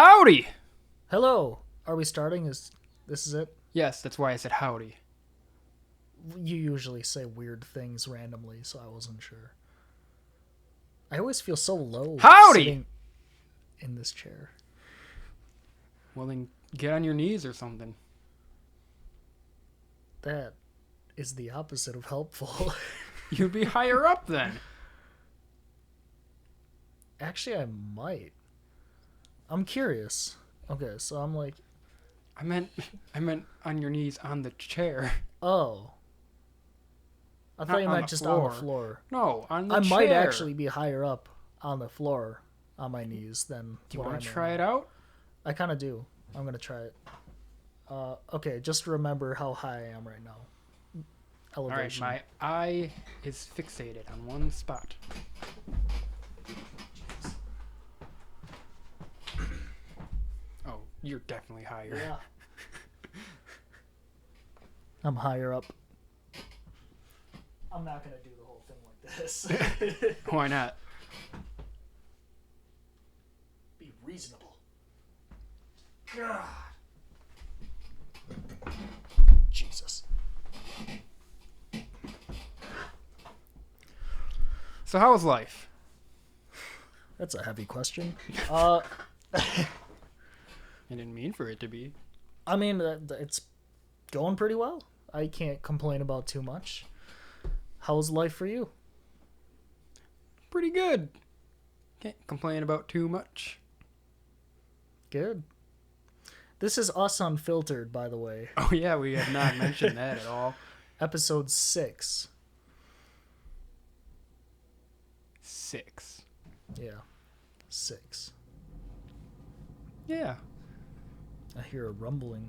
Howdy! Hello. Are we starting? This is it? Yes, that's why I said howdy. You usually say weird things randomly, so I wasn't sure. I always feel so low Howdy! sitting in this chair. Well, then get on your knees or something. That is the opposite of helpful. You'd be higher up then. Actually, I might. I'm curious. Okay, so I'm like, I meant on your knees on the chair. oh. I thought Not you on meant the just on the floor. floor. No, on the I chair. might actually be higher up on the floor on my knees than Do you what want I'm to try at it now. out? I kind of do. I'm going to try it. Okay, just remember how high I am right now. All right, Elevation. my eye is fixated on one spot. Oh, you're definitely higher. Yeah. I'm higher up. I'm not going to do the whole thing like this. Why not? Be reasonable. God. Jesus. So how was life? That's a heavy question. I didn't mean for it to be. I mean, it's going pretty well. I can't complain about too much. How's life for you? Pretty good. Can't complain about too much. Good. This is us Unfiltered, by the way. Oh yeah, we have not mentioned that at all. Episode 6. 6. Yeah. 6. Yeah. I hear a rumbling.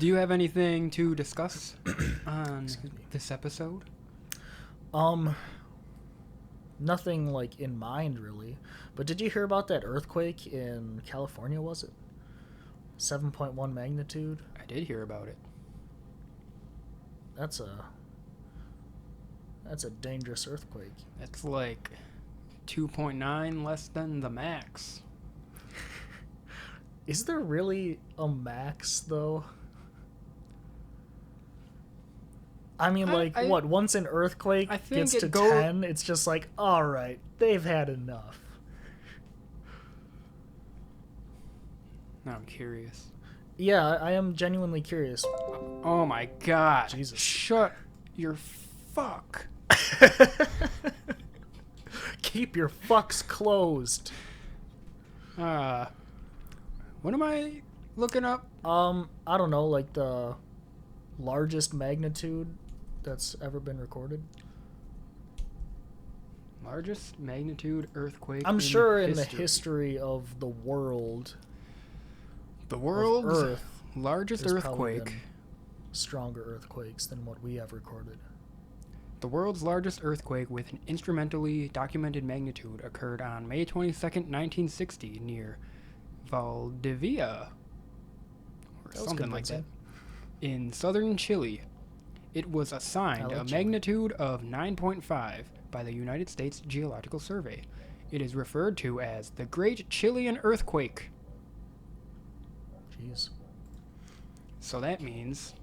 Do you have anything to discuss on Excuse me. this episode? Nothing like in mind really. But did you hear about that earthquake in California, was it? 7.1 magnitude? I did hear about it. That's a dangerous earthquake. That's like 2.9 less than the max. Is there really a max though? I mean, what? Once an earthquake I think gets it to go- 10, it's just like, all right, they've had enough. Now I'm curious. Yeah, I am genuinely curious. Oh my god. Jesus. Shut your fuck. Keep your fucks closed. What am I looking up? I don't know, like the largest magnitude that's ever been recorded. Largest magnitude earthquake I'm sure in history. the history of the world, The world's Earth, largest there's probably earthquake. been stronger earthquakes than what we have recorded. The world's largest earthquake with an instrumentally documented magnitude occurred on May 22nd, 1960 near Valdivia or That was something like that convincing. in southern Chile. It was assigned I a like Chile. magnitude of 9.5 by the United States Geological Survey. It is referred to as the Great Chilean Earthquake. Jeez. So that means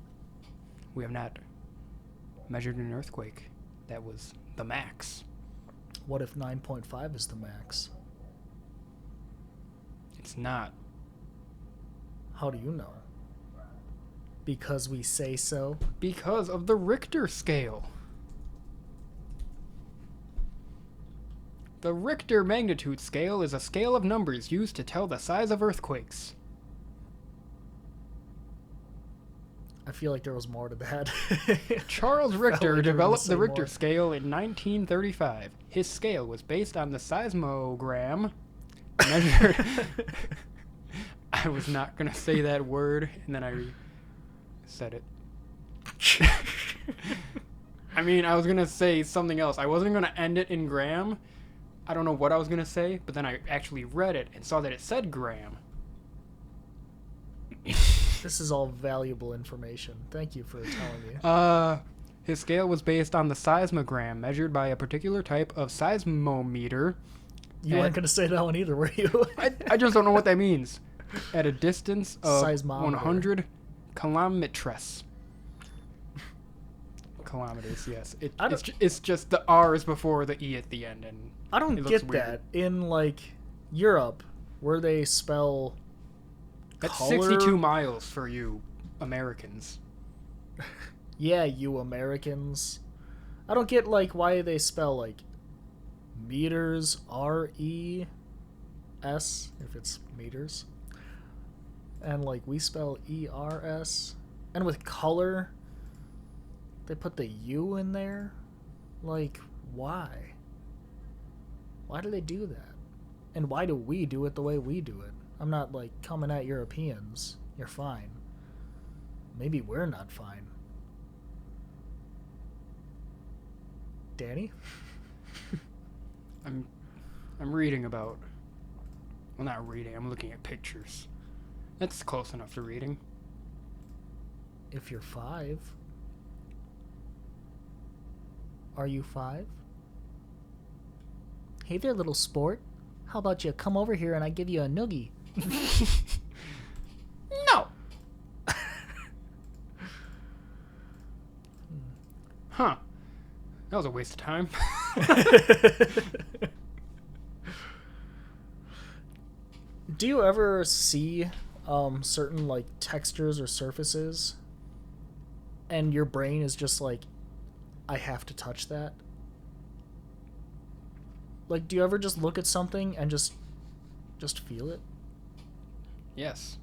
we have not measured an earthquake that was the max. What if 9.5 is the max? It's not. How do you know? Because we say so? Because of the Richter scale. The Richter magnitude scale is a scale of numbers used to tell the size of earthquakes. I feel like there was more to that. Charles like you Richter were gonna developed say the Richter more. scale in 1935. His scale was based on the seismogram measured. I was not going to say that word, and then I said it. I mean, I was going to say something else. I wasn't going to end it in gram. I don't know what I was going to say, but then I actually read it and saw that it said gram. This is all valuable information. Thank you for telling me. His scale was based on the seismogram, measured by a particular type of seismometer. You weren't going to say that one either, were you? I just don't know what that means. At a distance of Seismometer. 100 kilometers. Kilometers, yes. It's just the R is before the E at the end, and I don't it looks get weird. that. In, like, Europe, where they spell That's color... 62 miles for you Americans. Yeah, you Americans. I don't get, like, why they spell, like, meters, R-E-S, if it's meters. And, like, we spell E-R-S. And with color, they put the U in there. Like, why? Why do they do that? And why do we do it the way we do it? I'm not, like, coming at Europeans. You're fine. Maybe we're not fine. Danny? I'm reading about... Well, not reading. I'm looking at pictures. That's close enough to reading. If you're 5. Are you 5? Hey there, little sport. How about you come over here and I give you a noogie? No! Huh. That was a waste of time. Do you ever see certain like textures or surfaces and your brain is just like, I have to touch that? Like, do you ever just look at something and just feel it? Yes.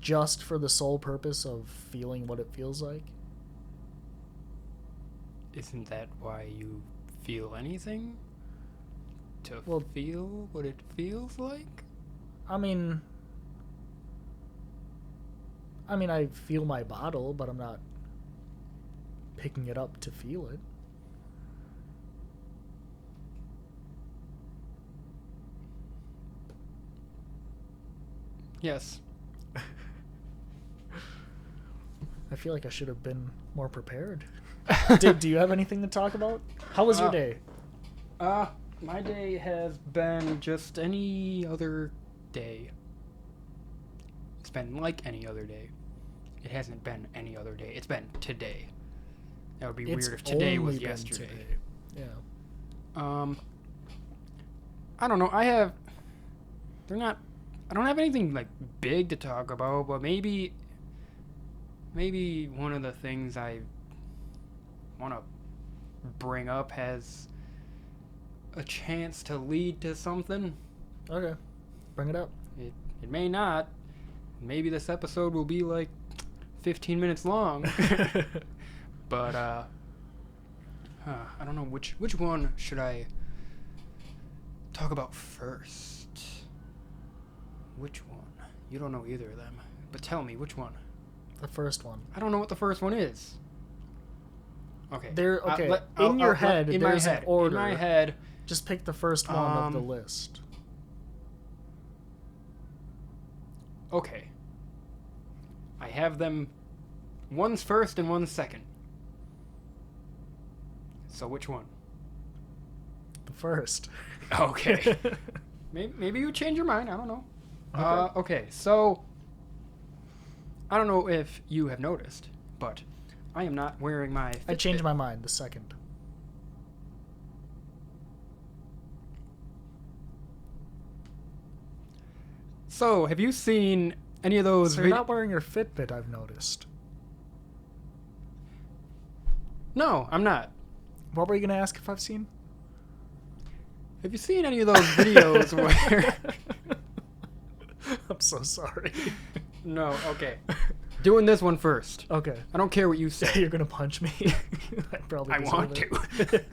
Just for the sole purpose of feeling what it feels like? Isn't that why you feel anything? To Well- feel what it feels like? I mean, I feel my bottle, but I'm not picking it up to feel it. Yes. I feel like I should have been more prepared. Do you have anything to talk about? How was your day? My day has been just any other day. It's been like any other day. It hasn't been any other day. It's been today. That would be It's weird if today was only been yesterday. today. Yeah. I don't know. I don't have anything like big to talk about, but maybe one of the things I want to bring up has a chance to lead to something. Okay. Bring it up. It may not. Maybe this episode will be like 15 minutes long. But I don't know which one should I talk about first. Which one? You don't know either of them. But tell me, which one? The first one. I don't know what the first one is. Okay. In your head, there's an order. In my head. Just pick the first one of the list. Okay. I have them. One's first and one's second. So which one? The first. Okay. Maybe you change your mind. I don't know. Okay. Okay, so I don't know if you have noticed, but I am not wearing my Fitbit. I changed my mind. The second. So, have you seen any of those So you're not wearing your Fitbit, I've noticed. No, I'm not. What were you going to ask if I've seen? Have you seen any of those videos where... I'm so sorry. No, okay. Doing this one first. Okay. I don't care what you say. You're going to punch me? I want to.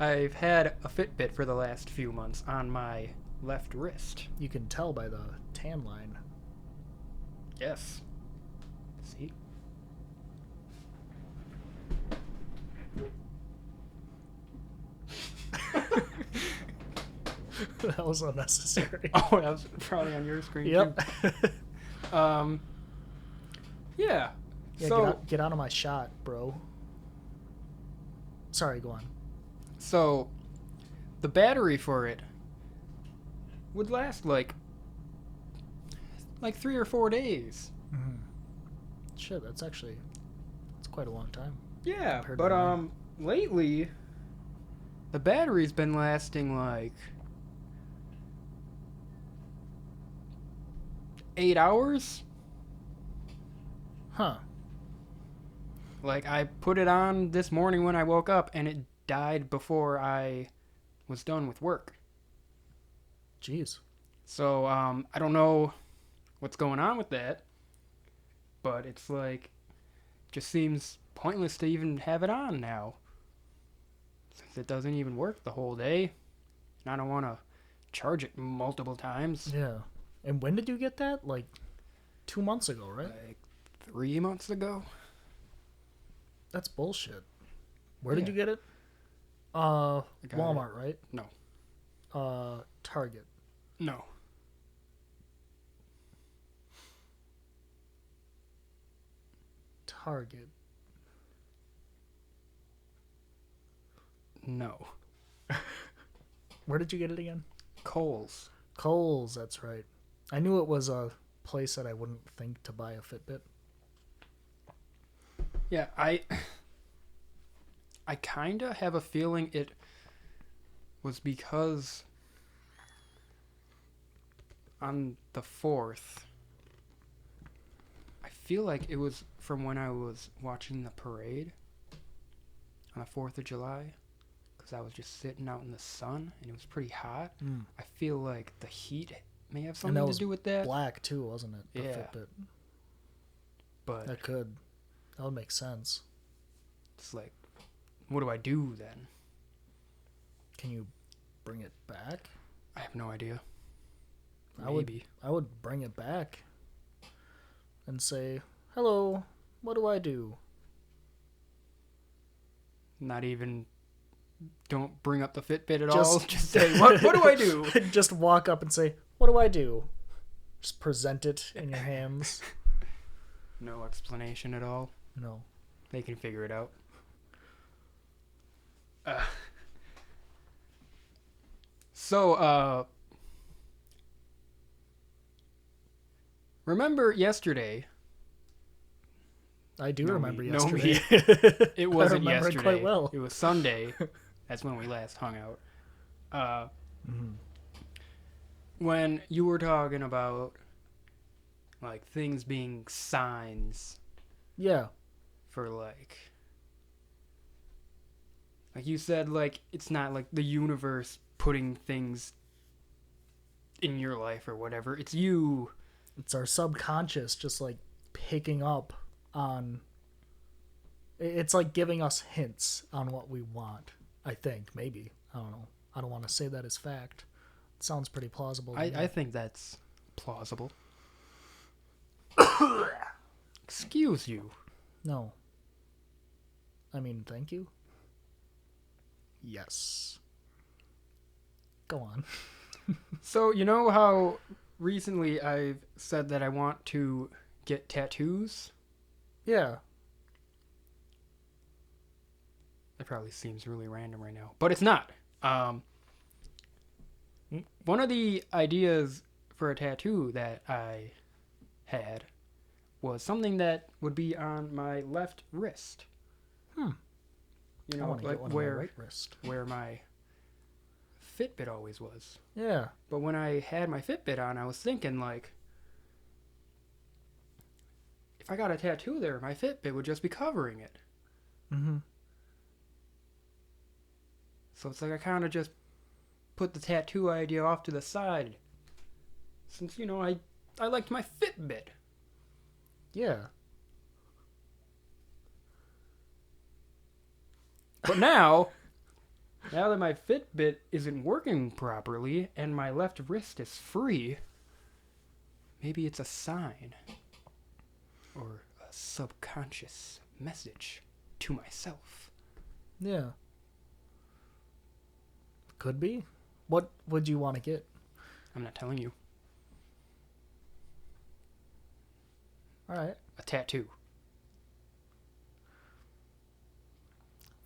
I've had a Fitbit for the last few months on my left wrist. You can tell by the tan line. Yes. See? That was unnecessary. Oh, that was probably on your screen. Yep. Too. Yeah. Yeah, So get out of my shot, bro. Sorry, go on. so the battery for it would last like 3 or 4 days. Mm-hmm. Shit, that's quite a long time. Yeah, Compared but to mine. lately the battery's been lasting like 8 hours. Huh. Like I put it on this morning when I woke up and it died before I was done with work. Jeez. So I don't know what's going on with that, but it's like just seems pointless to even have it on now since it doesn't even work the whole day. And I don't want to charge it multiple times. Yeah. And when did you get that? Like 2 months ago, right? Like 3 months ago. That's bullshit. Where Yeah. did you get it? got Walmart, right? No. Target. No. Target. No. Where did you get it again? Kohl's. Kohl's, that's right. I knew it was a place that I wouldn't think to buy a Fitbit. Yeah, I kind of have a feeling it was because on the 4th, I feel like it was from when I was watching the parade on the 4th of July, because I was just sitting out in the sun and it was pretty hot. Mm. I feel like the heat may have And something that to was do with that. black too, wasn't it? The Yeah. Fitbit. But That could. That would make sense. it's like, what do I do then? Can you bring it back? I have no idea. I Maybe. would bring it back and say, "Hello, what do I do?" Not even. Don't bring up the Fitbit at Just- all. Just say, what do I do? Just walk up and say, "What do I do?" Just present it in your hands. No explanation at all. No. They can figure it out. So, remember yesterday? I do No, remember me. No, yesterday. It wasn't remember it yesterday. quite well. It was Sunday. That's when we last hung out. Mhm. When you were talking about like things being signs Yeah. for like you said, like it's not like the universe putting things in your life or whatever. It's you. It's our subconscious just like picking up on. It's like giving us hints on what we want. I think maybe I don't know. I don't want to say that as fact. It sounds pretty plausible. to me. I think that's plausible. Excuse you. No. I mean, thank you. Yes. Go on. So, you know how recently I've said that I want to get tattoos? Yeah. That probably seems really random right now, but it's not. One of the ideas for a tattoo that I had was something that would be on my left wrist. You I know, want to like get one on my right wrist. where my Fitbit always was. Yeah. But when I had my Fitbit on, I was thinking, like, if I got a tattoo there, my Fitbit would just be covering it. Mm-hmm. So it's like I kind of just put the tattoo idea off to the side. Since, you know, I liked my Fitbit. Yeah. But now that my Fitbit isn't working properly and my left wrist is free, maybe it's a sign or a subconscious message to myself. Yeah. Could be. What would you want to get? I'm not telling you. All right. a tattoo.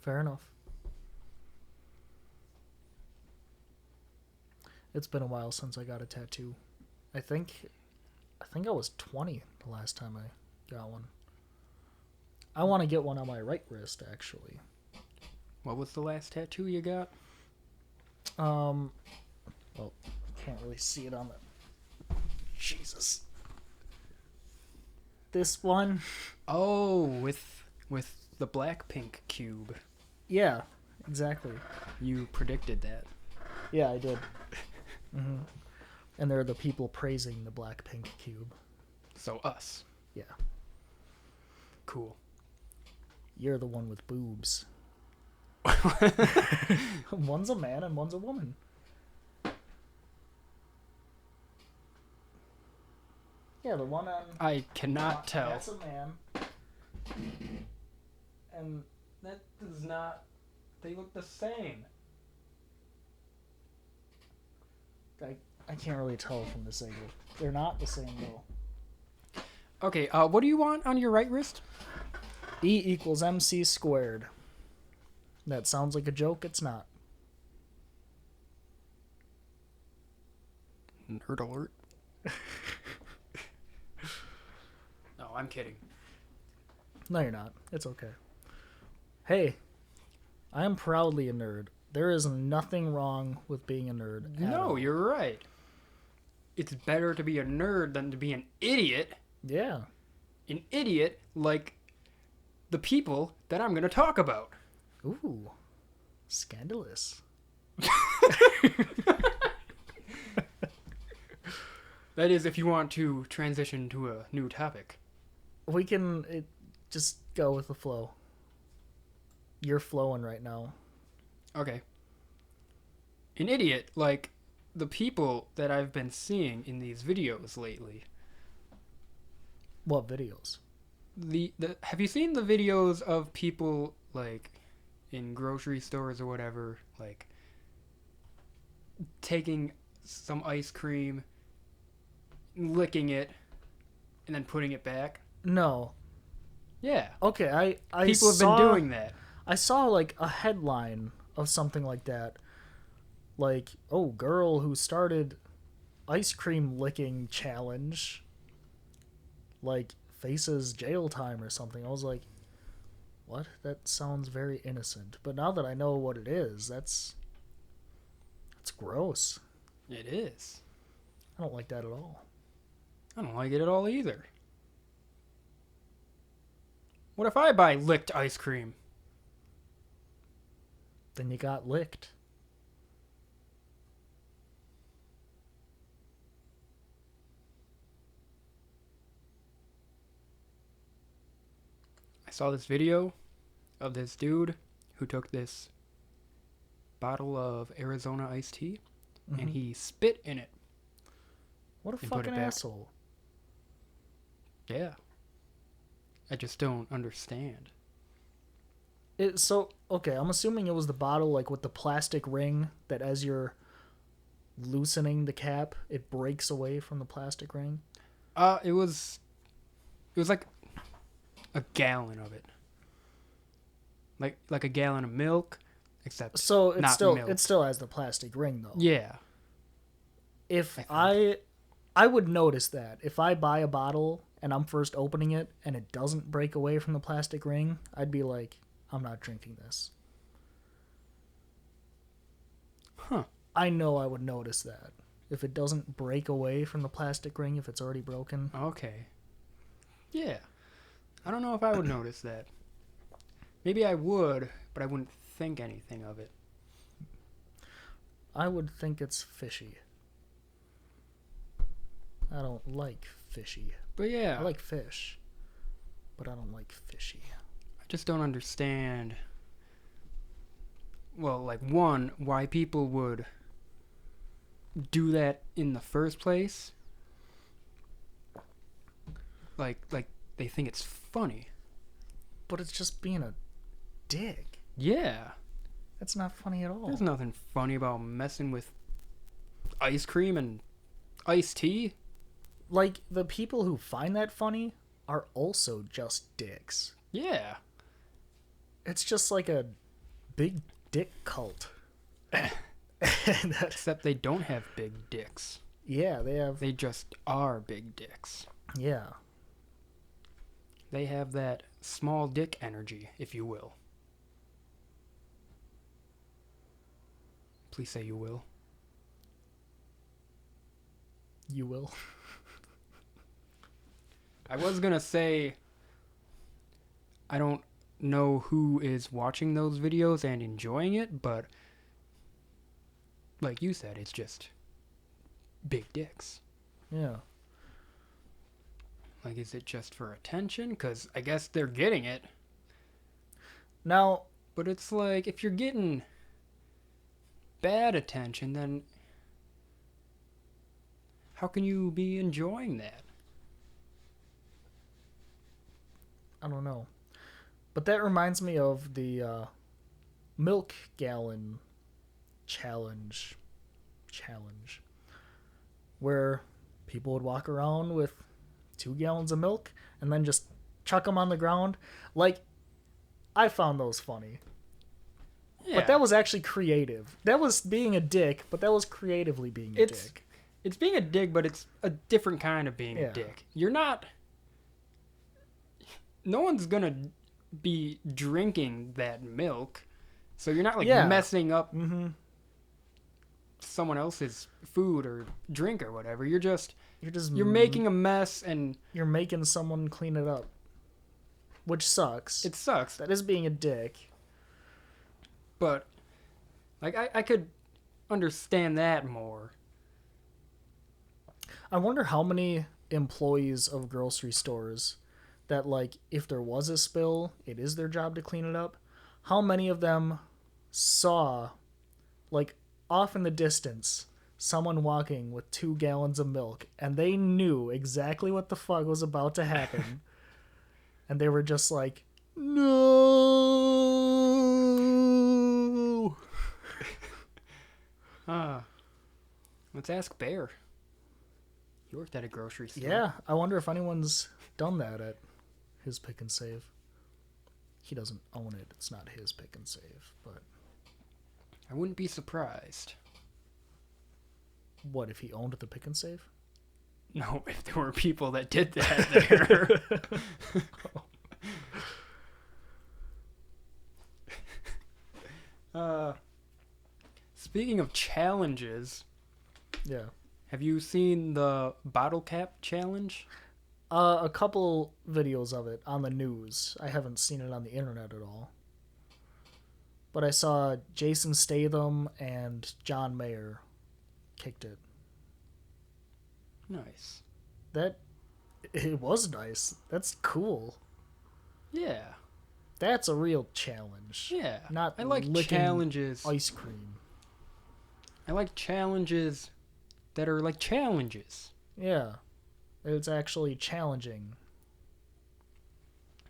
Fair enough. It's been a while since I got a tattoo. I think I was 20 the last time I got one. I want to get one on my right wrist, actually. What was the last tattoo you got? Well, can't really see it on the... Jesus. This one? Oh, with the Blackpink cube. Yeah, exactly. You predicted that. Yeah, I did. Mm-hmm. And they're the people praising the Blackpink cube. So us. Yeah. Cool. You're the one with boobs. One's a man and one's a woman. Yeah, the one on... I cannot tell. That's a man. And That does not... They look the same. I can't really tell from this angle. They're not the same, though. Okay, what do you want on your right wrist? E equals MC squared. That sounds like a joke. It's not. Nerd alert. No, I'm kidding. No, you're not. It's okay. Hey, I am proudly a nerd. There is nothing wrong with being a nerd. At No, all. you're right. It's better to be a nerd than to be an idiot. Yeah. An idiot like the people that I'm going to talk about. Ooh. Scandalous. That is, if you want to transition to a new topic. We can just go with the flow. You're flowing right now. Okay. An idiot like the people that I've been seeing in these videos lately. What videos? Have you seen the videos of people like in grocery stores or whatever, like taking some ice cream, licking it, and then putting it back? No. Yeah. Okay, I People have saw, been doing that. I saw like a headline of something like that. Like, oh, girl who started ice cream licking challenge, like, faces jail time or something. I was like, what? That sounds very innocent. But now that I know what it is, that's gross. It is. I don't like that at all. I don't like it at all either. What if I buy licked ice cream? Then you got licked. I saw this video of this dude who took this bottle of Arizona iced tea and he spit in it. What a and put it fucking back. asshole. Yeah. I just don't understand. Okay, I'm assuming it was the bottle like with the plastic ring that as you're loosening the cap, it breaks away from the plastic ring. It was like a gallon of it. Like a gallon of milk, except So it's not still milk. it still has the plastic ring though. Yeah. If I I would notice that if I buy a bottle and I'm first opening it and it doesn't break away from the plastic ring, I'd be like, I'm not drinking this. Huh. I know I would notice that. If it doesn't break away from the plastic ring, if it's already broken. Okay. Yeah. I don't know if I would notice that. Maybe I would, but I wouldn't think anything of it. I would think it's fishy. I don't like fishy. But yeah. I like fish, but I don't like fishy. I just don't understand. Well, like, one, why people would do that in the first place. Like they think it's funny. But it's just being a dick. Yeah. That's not funny at all. There's nothing funny about messing with ice cream and iced tea. Like, the people who find that funny are also just dicks. Yeah. It's just like a big dick cult. Except they don't have big dicks. Yeah, they have. They just are big dicks. Yeah. They have that small dick energy, if you will. Please say you will. You will. I was gonna say, I don't know who is watching those videos and enjoying it, but like you said, it's just big dicks. Yeah. Like, is it just for attention? Because I guess they're getting it. Now, But it's like, if you're getting bad attention, then how can you be enjoying that? I don't know. But that reminds me of the milk gallon challenge, where people would walk around with 2 gallons of milk and then just chuck them on the ground. Like, I found those funny. Yeah. But that was actually creative. That was being a dick, but that was creatively being a dick. It's being a dick, but it's a different kind of being Yeah. a dick. You're not... No one's gonna be drinking that milk, so you're not, like, Yeah. messing up Mm-hmm. someone else's food or drink or whatever. You're You're making a mess, and You're making someone clean it up. Which sucks. it sucks. That is being a dick. But, like, I could understand that more. I wonder how many employees of grocery stores that, like, if there was a spill, it is their job to clean it up. How many of them saw, like, off in the distance, someone walking with 2 gallons of milk, and they knew exactly what the fuck was about to happen, and they were just like, no. Let's ask Bear. He worked at a grocery store. Yeah, I wonder if anyone's done that at his Pick and Save. He doesn't own it. It's not his Pick and Save, but I wouldn't be surprised. what if he owned the Pick and Save? No, if there were people that did that there. Speaking of challenges, Yeah. have you seen the bottle cap challenge? A couple videos of it on the news. I haven't seen it on the internet at all. But I saw Jason Statham and John Mayer kicked it. Nice. It was nice. That's cool. Yeah. That's a real challenge. Yeah. Not I like licking challenges. ice cream. I like challenges that are like challenges. Yeah. It's actually challenging.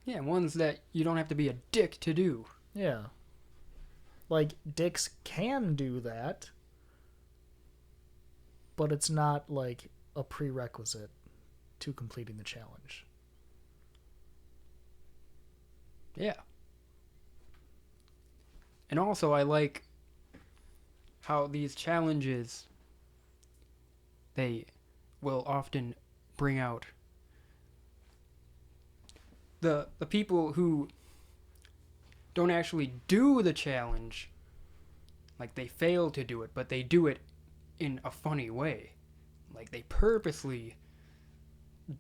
Yeah, ones that you don't have to be a dick to do. Yeah. Like, dicks can do that, but it's not, like, a prerequisite to completing the challenge. Yeah. And also, I like how these challenges, they will often bring out the people who don't actually do the challenge. Like, they fail to do it, but they do it in a funny way. Like, they purposely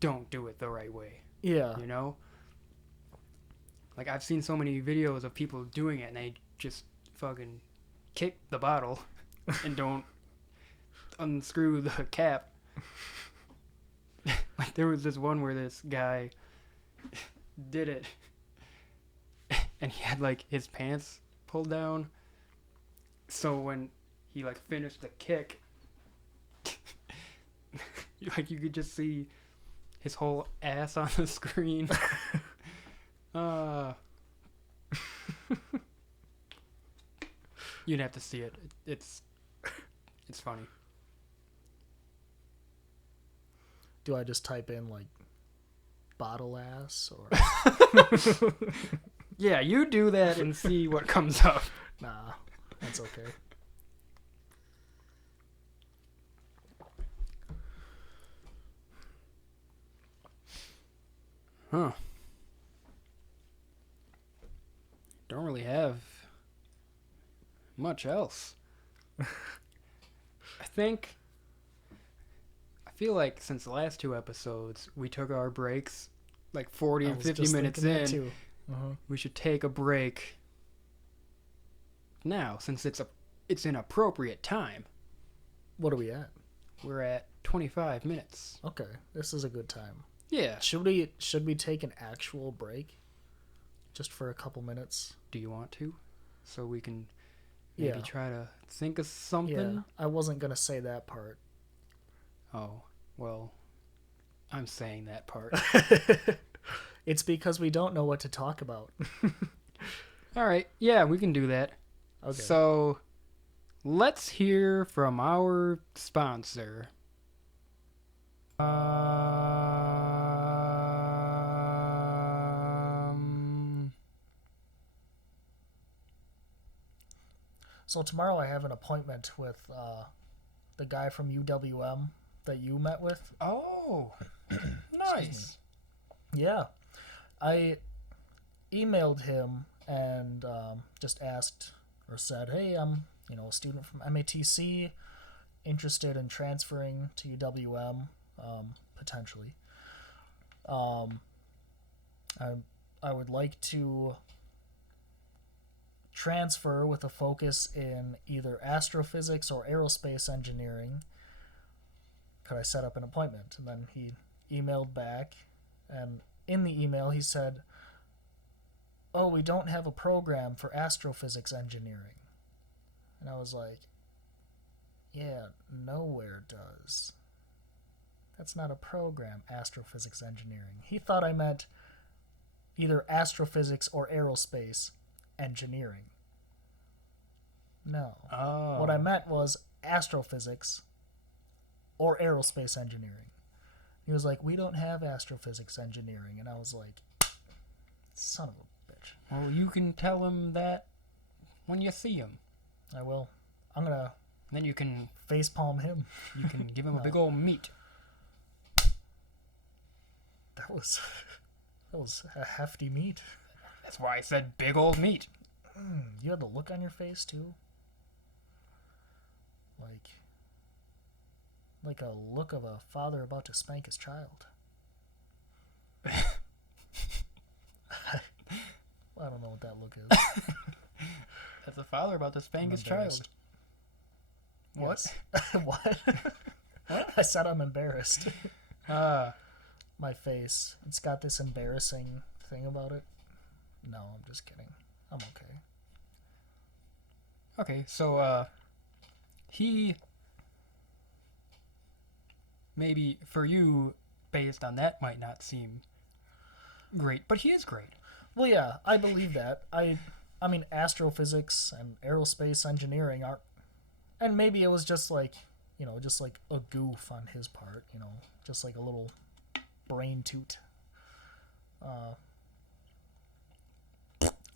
don't do it the right way. Yeah. You know? Like, I've seen so many videos of people doing it, and they just fucking kick the bottle and don't unscrew the cap. Like, there was this one where this guy did it, and he had, like, his pants pulled down, so when he, like, finished the kick, like, you could just see his whole ass on the screen. You'd have to see it. It's funny. Do I just type in, like, bottle ass or Yeah, you do that and see what comes up. nah, that's okay. Huh. Don't really have much else. I feel like since the last two episodes, we took our breaks like 40 and 50 minutes in. Too. Uh-huh. We should take a break now since it's an appropriate time. What are we at? We're at 25 minutes. Okay, this is a good time. Yeah. Should we take an actual break? Just for a couple minutes? Do you want to? So we can maybe try to think of something? Yeah, I wasn't going to say that part. Oh, well, I'm saying that part. It's because we don't know what to talk about. All right. Yeah, we can do that. Okay. So let's hear from our sponsor. So tomorrow I have an appointment with the guy from UWM that you met with. Oh, nice. Yeah. I emailed him and just asked or said, hey, I'm a student from MATC, interested in transferring to UWM, potentially. I would like to transfer with a focus in either astrophysics or aerospace engineering. Could I set up an appointment? And then he emailed back, and in the email he said, oh, we don't have a program for astrophysics engineering. And I was like, yeah, nowhere does. That's not a program, astrophysics engineering. He thought I meant either astrophysics or aerospace engineering. No. Oh. What I meant was astrophysics or aerospace engineering. He was like, we don't have astrophysics engineering. And I was like, son of a bitch. Well, you can tell him that when you see him. I will. I'm going to Then you can facepalm him. You can give him a big old meat. That was a hefty meat. That's why I said big old meat. You had the look on your face too. Like a look of a father about to spank his child. I don't know what that look is. That's a father about to spank his child. What? Yes. What? I said I'm embarrassed. My face. It's got this embarrassing thing about it. No, I'm just kidding. I'm okay. Okay, so, he... Maybe for you, based on that, might not seem great, but he is great. Well, yeah, I believe that. I mean, astrophysics and aerospace engineering aren't... And maybe it was just like, just like a goof on his part, just like a little brain toot.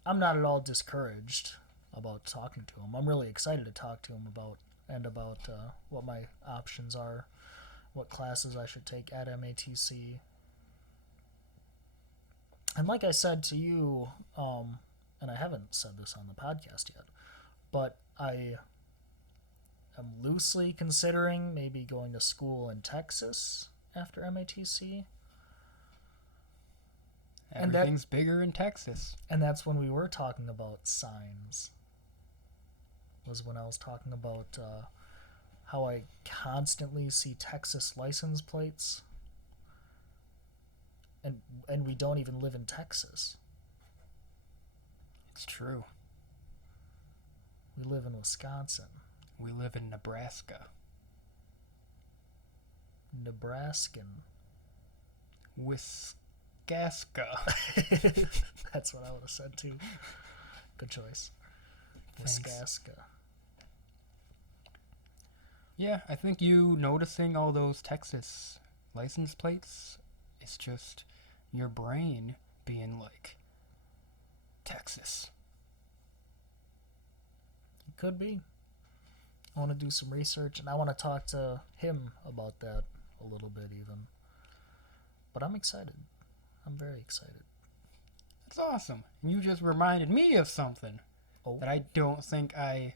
I'm not at all discouraged about talking to him. I'm really excited to talk to him about what my options are, what classes I should take at MATC. And like I said to you, and I haven't said this on the podcast yet, but I am loosely considering maybe going to school in Texas after MATC. Everything's bigger in Texas. And that's when we were talking about signs. Was when I was talking about how I constantly see Texas license plates. And we don't even live in Texas. It's true. We live in Wisconsin. We live in Nebraska. Nebraskan. Wiscaska. That's what I would have said too. Good choice. Thanks. Wiscaska. Yeah, I think you noticing all those Texas license plates is just your brain being like Texas. It could be. I want to do some research, and I want to talk to him about that a little bit even. But I'm excited. I'm very excited. That's awesome. You just reminded me of something that I don't think I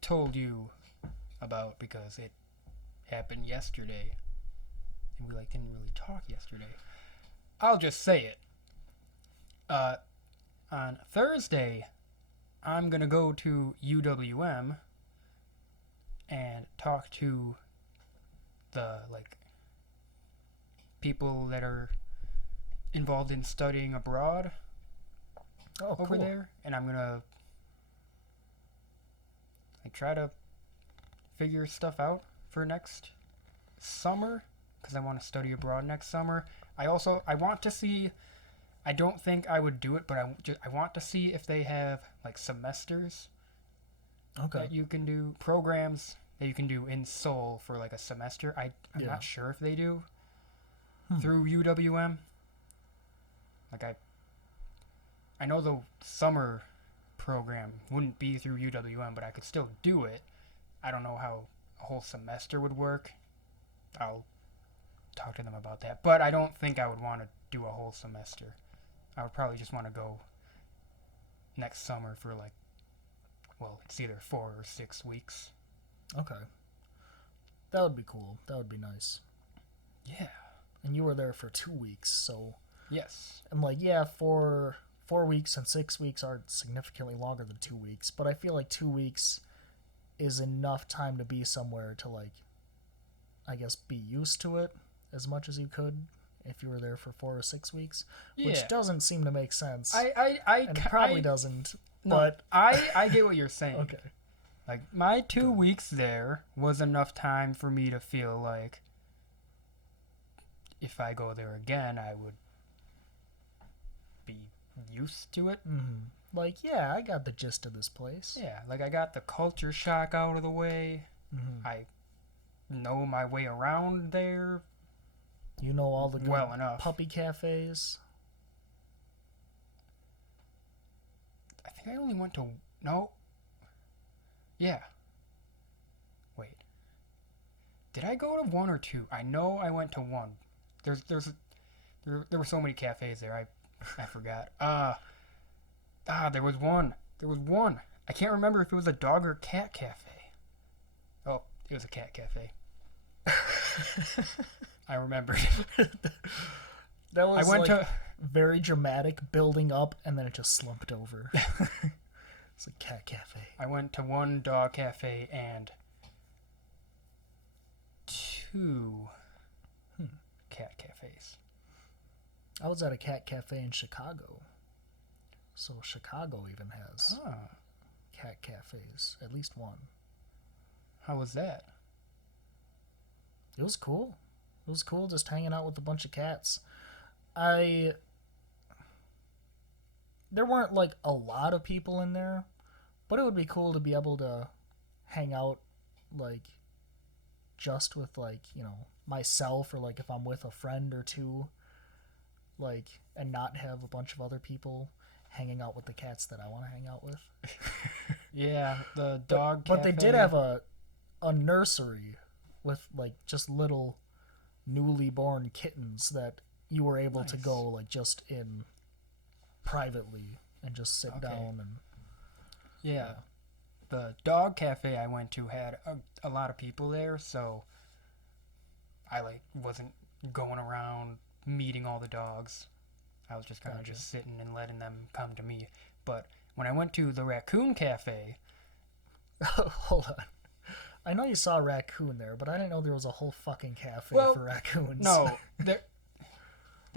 told you about because it happened yesterday. And we didn't really talk yesterday. I'll just say it. On Thursday, I'm gonna go to UWM and talk to the people that are involved in studying abroad over cool. there, and I'm gonna try to figure stuff out for next summer because I want to study abroad next summer. I want to see. I don't think I would do it, but I want to see if they have semesters that you can do, programs that you can do in Seoul for a semester. I'm not sure if they do through UWM. I know the summer program wouldn't be through UWM, but I could still do it. I don't know how a whole semester would work. I'll talk to them about that, but I don't think I would want to do a whole semester. I would probably just want to go next summer for it's either 4 or 6 weeks. Okay. That would be cool. That would be nice. Yeah. And you were there for 2 weeks, so... Yes. And 4 weeks and 6 weeks are significantly longer than 2 weeks, but I feel like 2 weeks is enough time to be somewhere to I guess be used to it as much as you could if you were there for 4 or 6 weeks, which doesn't seem to make sense. And it probably doesn't. No, but I get what you're saying. Okay. My 2 weeks there was enough time for me to feel like if I go there again, I would be used to it. Mm-hmm. I got the gist of this place. Yeah, I got the culture shock out of the way. Mm-hmm. I know my way around there. You know all the good well enough. Puppy cafes. I think I only went to no. Yeah. Wait. Did I go to 1 or 2? I know I went to 1. There were so many cafes there. I forgot. There was one. I can't remember if it was a dog or cat cafe. Oh, it was a cat cafe. I remembered. That was to very dramatic, building up, and then it just slumped over. It's a cat cafe. I went to 1 dog cafe and 2 cat cafes. I was at a cat cafe in Chicago. So Chicago even has cat cafes, at least one. How was that? It was cool. It was cool just hanging out with a bunch of cats. There weren't a lot of people in there, but it would be cool to be able to hang out just with myself, or if I'm with a friend or two, and not have a bunch of other people hanging out with the cats that I want to hang out with. Yeah, the dog But cafe. they did have a nursery with just little newly born kittens that you were able to go just in privately and just sit down and yeah. The dog cafe I went to had a lot of people there, so I wasn't going around meeting all the dogs. I was just kind of just sitting and letting them come to me. But when I went to the raccoon cafe, hold on. I know you saw a raccoon there, but I didn't know there was a whole fucking cafe for raccoons. No, there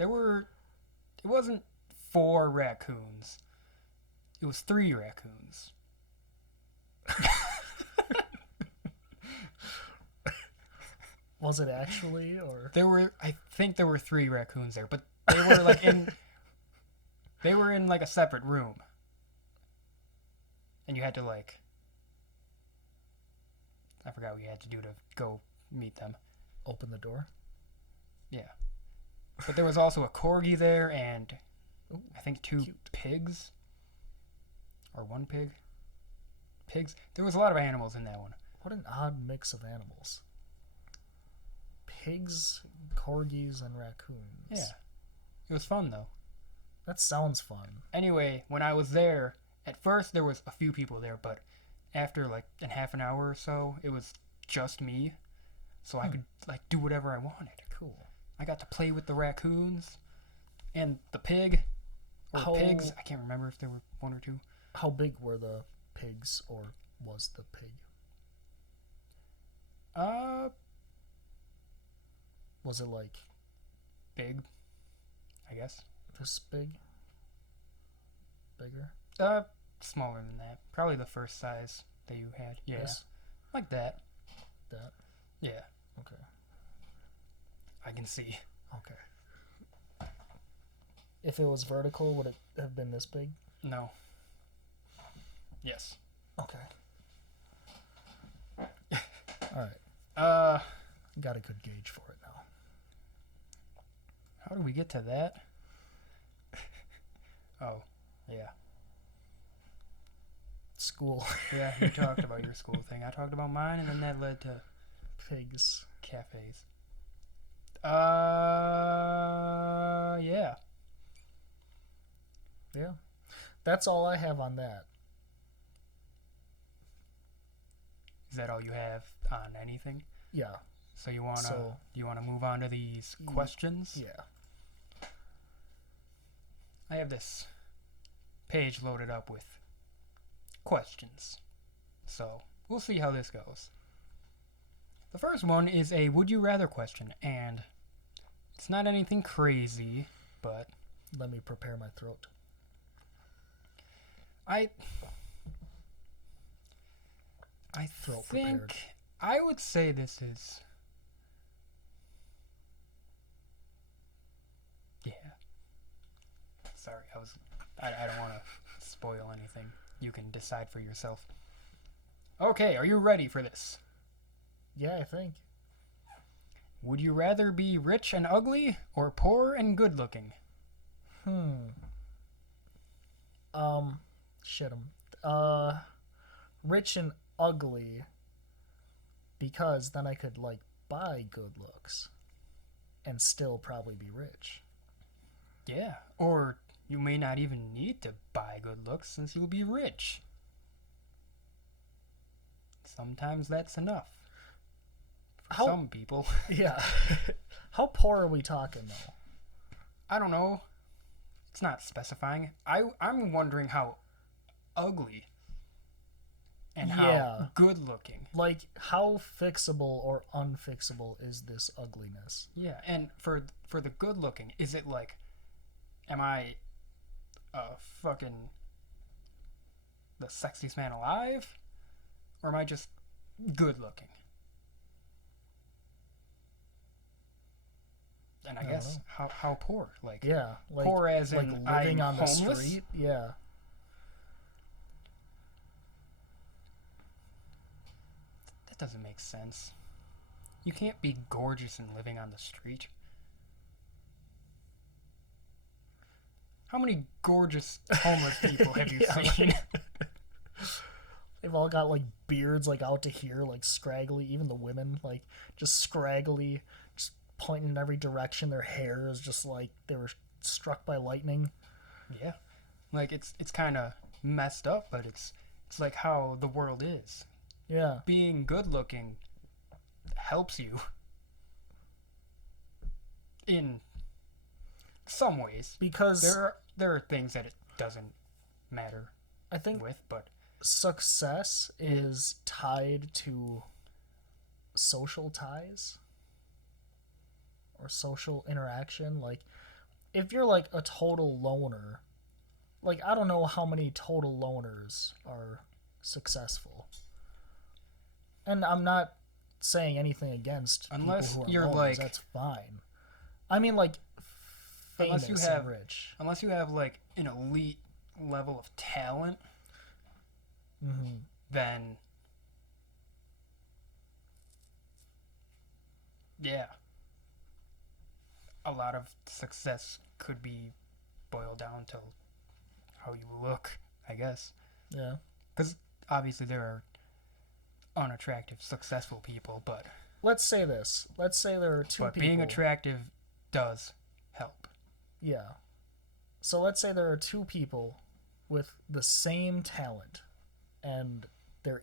were. It wasn't 4 raccoons. It was 3 raccoons. Was it actually, or I think there were 3 raccoons there, but they were they were in a separate room, and you had to I forgot what you had to do to go meet them. open the door? Yeah. But there was also a corgi there and Ooh, I think 2 cute. pigs. Or 1 pig. Pigs. There was a lot of animals in that one. What an odd mix of animals. Pigs, corgis, and raccoons. Yeah. It was fun though. That sounds fun. Anyway, when I was there, at first there was a few people there, but after like in half an hour or so, it was just me. So I could like do whatever I wanted. Cool. I got to play with the raccoons and the pig. Or How- pigs. I can't remember if there were 1 or 2. How big were the pigs, or was the pig? Was it like Big, I guess. this big? Bigger? Smaller than that. Probably the first size that you had. Yeah. This? Like that. That? Yeah. Okay. I can see. Okay. If it was vertical, would it have been this big? No. Yes. Okay. Alright. Got a good gauge for it now. How do we get to that? Oh, yeah. School. Yeah, you talked about your school thing. I talked about mine, and then that led to Pigs. cafes. Yeah. Yeah. That's all I have on that. Is that all you have on anything? Yeah. So you wanna So- you wanna move on to these questions? Yeah. I have this page loaded up with questions. So we'll see how this goes. The first one is a would you rather question, and it's not anything crazy, but Let me prepare my throat. I Throat think prepared. I would say this is yeah. Sorry, I don't want to spoil anything. You can decide for yourself. Okay, are you ready for this? Yeah, I think. Would you rather be rich and ugly or poor and good looking? Shit 'em. Rich and ugly, because then I could like buy good looks and still probably be rich. Yeah, or you may not even need to buy good looks since you'll be rich. Sometimes that's enough. For How- some people. Yeah. How poor are we talking though? I don't know. It's not specifying. I'm wondering how ugly and how Yeah. good looking. Like, how fixable or unfixable is this ugliness? Yeah, and for the good looking, is it like, am I fucking the sexiest man alive? Or am I just good looking? And I I don't guess how poor? Like Yeah, like poor as like in living I'm on the homeless? street. Yeah. That doesn't make sense. You can't be gorgeous and living on the street. How many gorgeous homeless people have you Yeah, seen? They've all got like beards like out to here, like scraggly. Even the women, like just scraggly, just pointing in every direction. Their hair is just like they were struck by lightning. Yeah, like it's kind of messed up, but it's like how the world is. Yeah, Being good looking helps you in some ways. because There are things that it doesn't matter I think with, but success is tied to social ties or social interaction. Like, if you're like a total loner, like, I don't know how many total loners are successful. And I'm not saying anything against Unless people who are you're loners. like- That's fine. I mean, like, famous Unless you have- and rich. unless you have like an elite level of talent, then yeah, a lot of success could be boiled down to how you look, I guess. Yeah. Because obviously there are unattractive, successful people, but Let's say this. Let's say there are two but people. being attractive does help. Yeah. So let's say there are two people with the same talent, and they're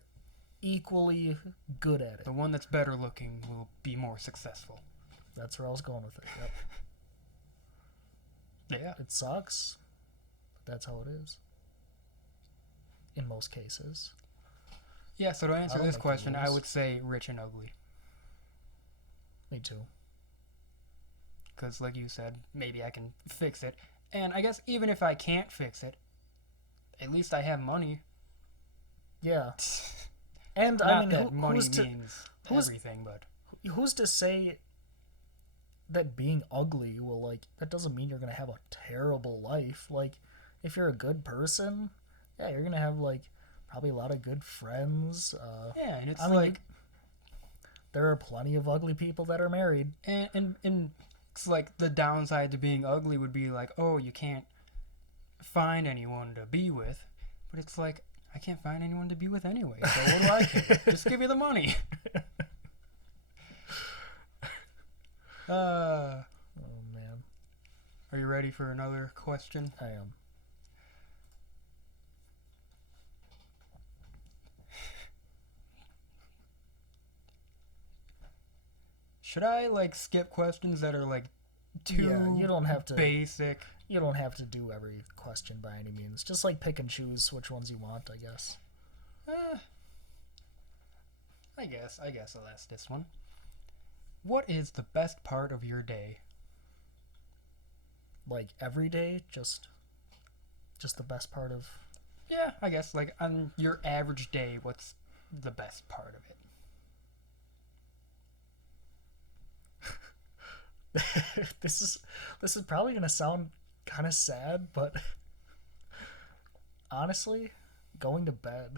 equally good at it. The one that's better looking will be more successful. That's where I was going with it. Yep. Yeah. It sucks, but that's how it is. In most cases. Yeah, so to answer don't this make the question, I rules. would say rich and ugly. Me too. Because, like you said, maybe I can fix it. And I guess even if I can't fix it, at least I have money. Yeah. And Not I mean, that money who's to means who's- everything, but who's to say that being ugly will, like, that doesn't mean you're gonna have a terrible life. Like, if you're a good person, yeah, you're gonna have, like, probably a lot of good friends. yeah, and it's I mean, like, there are plenty of ugly people that are married. and it's like the downside to being ugly would be like, oh, you can't find anyone to be with, but it's like, I can't find anyone to be with anyway, so what do I care? Just give me the money. Oh man, Are you ready for another question? I am. Should I like skip questions that are like too Yeah, you don't have to. basic? You don't have to do every question by any means. Just like pick and choose which ones you want, I guess. I guess I'll ask this one. What is the best part of your day? Like every day, just the best part of. Yeah, I guess like on your average day, what's the best part of it? This is probably gonna sound kind of sad, but honestly, going to bed.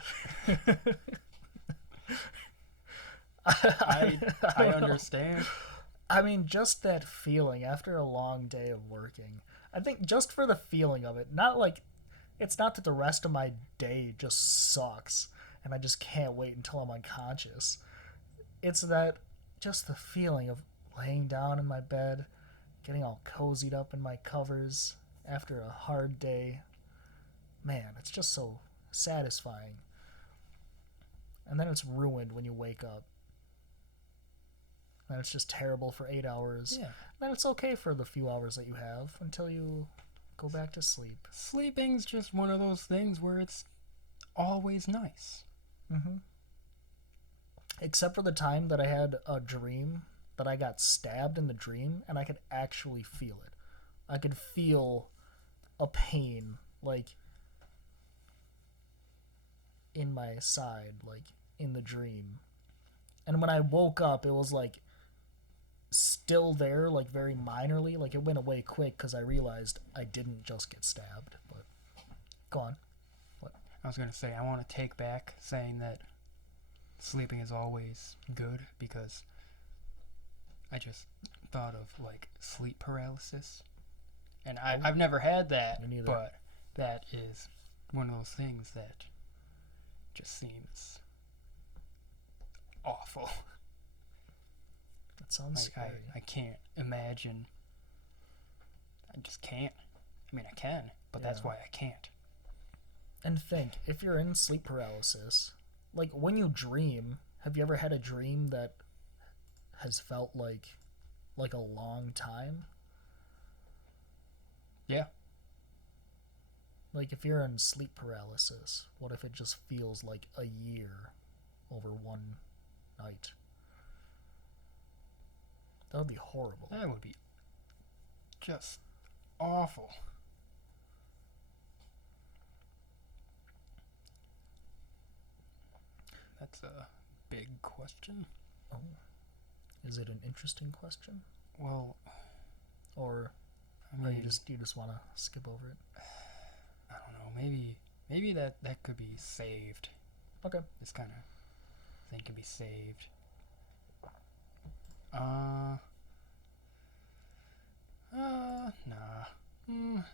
I don't know. understand. I mean, just that feeling after a long day of working. I think just for the feeling of it, not like it's not that the rest of my day just sucks and I just can't wait until I'm unconscious. It's that just the feeling of laying down in my bed, getting all cozied up in my covers after a hard day. Man, it's just so satisfying. And then it's ruined when you wake up. And it's just terrible for 8 hours. Yeah. Then it's okay for the few hours that you have until you go back to sleep. Sleeping's just one of those things where it's always nice. Mm-hmm. Except for the time that I had a dream that I got stabbed in the dream, and I could actually feel it. I could feel a pain, like, in my side, like, in the dream. And when I woke up, it was, like, still there, like, very minorly. Like, it went away quick because I realized I didn't just get stabbed. But, go on. What? I was gonna say, I want to take back saying that sleeping is always good, because I just thought of like sleep paralysis, and I've never had that, Me neither. but that is one of those things that just seems awful. That sounds Like scary. I can't imagine. I just can't. I mean, I can, but that's Yeah. why I can't. And think, if you're in sleep paralysis, like when you dream, have you ever had a dream that has felt like a long time? Yeah. Like if you're in sleep paralysis, what if it just feels like a year over one night? That would be horrible. That would be just awful. That's a big question. Oh. Is it an interesting question? Well, Or I or mean, you just want to skip over it? I don't know. Maybe that could be saved. Okay. This kind of thing can be saved. Nah.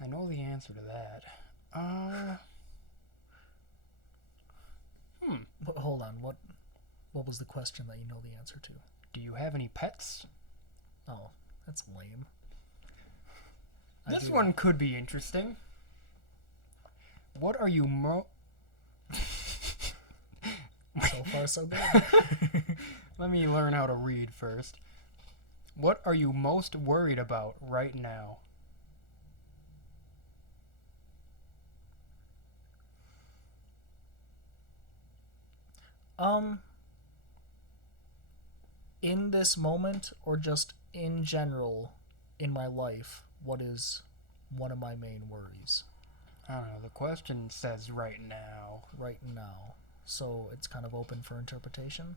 I know the answer to that. Hold on. What was the question that you know the answer to? Do you have any pets? Oh, that's lame. This one could be interesting. What are you So far, so bad. Let me learn how to read first. What are you most worried about right now? In this moment, or just in general in my life, what is one of my main worries? I don't know. The question says right now. Right now. So it's kind of open for interpretation?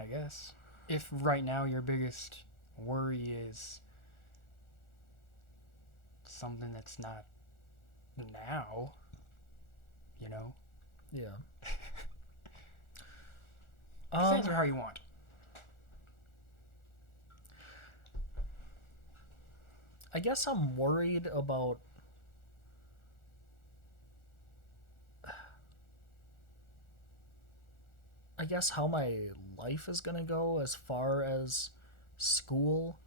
I guess. If right now your biggest worry is something that's not now, you know? Yeah. Just answer how you want. I guess I'm worried about how my life is gonna go as far as school.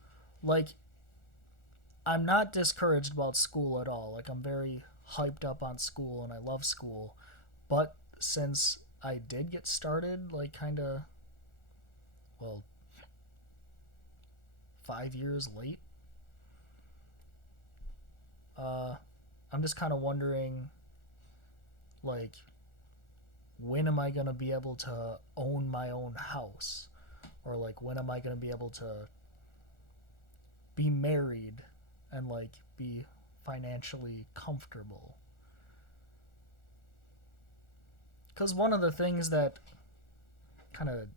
Like, I'm not discouraged about school at all. Like, I'm very hyped up on school and I love school. But since I did get started, like, kind of, well, 5 years late, I'm just kind of wondering, like, when am I going to be able to own my own house? Or, like, when am I going to be able to be married and, like, be financially comfortable? Because one of the things that kind of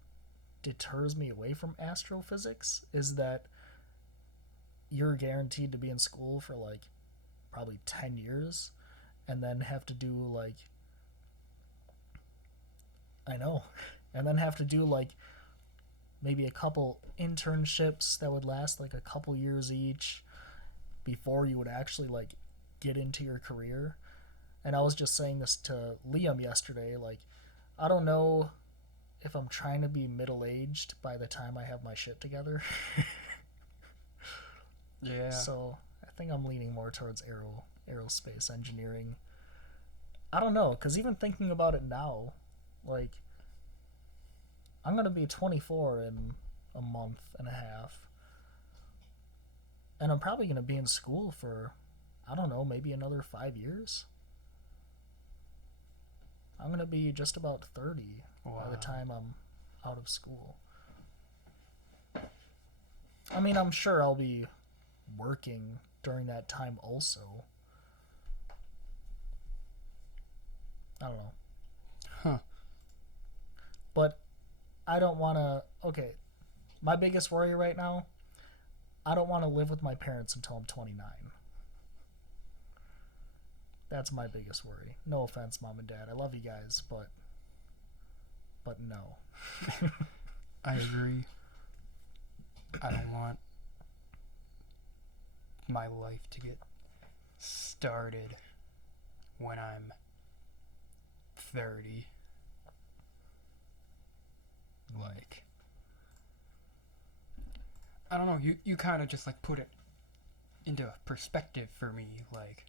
deters me away from astrophysics is that you're guaranteed to be in school for, like, probably 10 years and then have to do, like, I know, and then have to do, like, maybe a couple internships that would last, like, a couple years each before you would actually, like, get into your career. And I was just saying this to Liam yesterday, like, I don't know if I'm trying to be middle-aged by the time I have my shit together. Yeah. So I think I'm leaning more towards aerospace engineering. I don't know, because even thinking about it now, like, I'm going to be 24 in a month and a half. And I'm probably going to be in school for, I don't know, maybe another 5 years. I'm going to be just about 30 by the time I'm out of school. I mean, I'm sure I'll be working during that time also. I don't know. Huh. But I don't want to. Okay, my biggest worry right now, I don't want to live with my parents until I'm 29. That's my biggest worry. No offense, Mom and Dad. I love you guys, but no. I agree. I don't want my life to get started when I'm 30. Like, I don't know, you kind of just, like, put it into perspective for me, like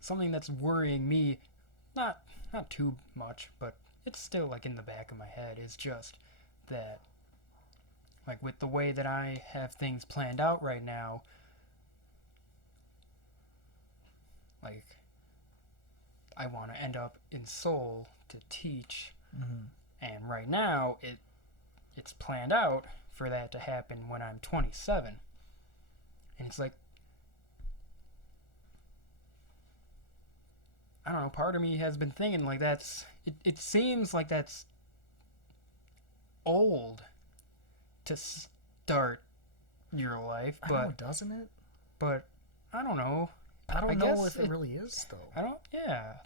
something that's worrying me, not too much, but it's still, like, in the back of my head, is just that, like, with the way that I have things planned out right now, like, I want to end up in Seoul to teach, and right now it's planned out for that to happen when I'm 27, and it's like, I don't know, part of me has been thinking, like, it seems like that's old to start your life, but I know, doesn't it? But I don't know. I don't know guess if it really is, though. I don't. Yeah.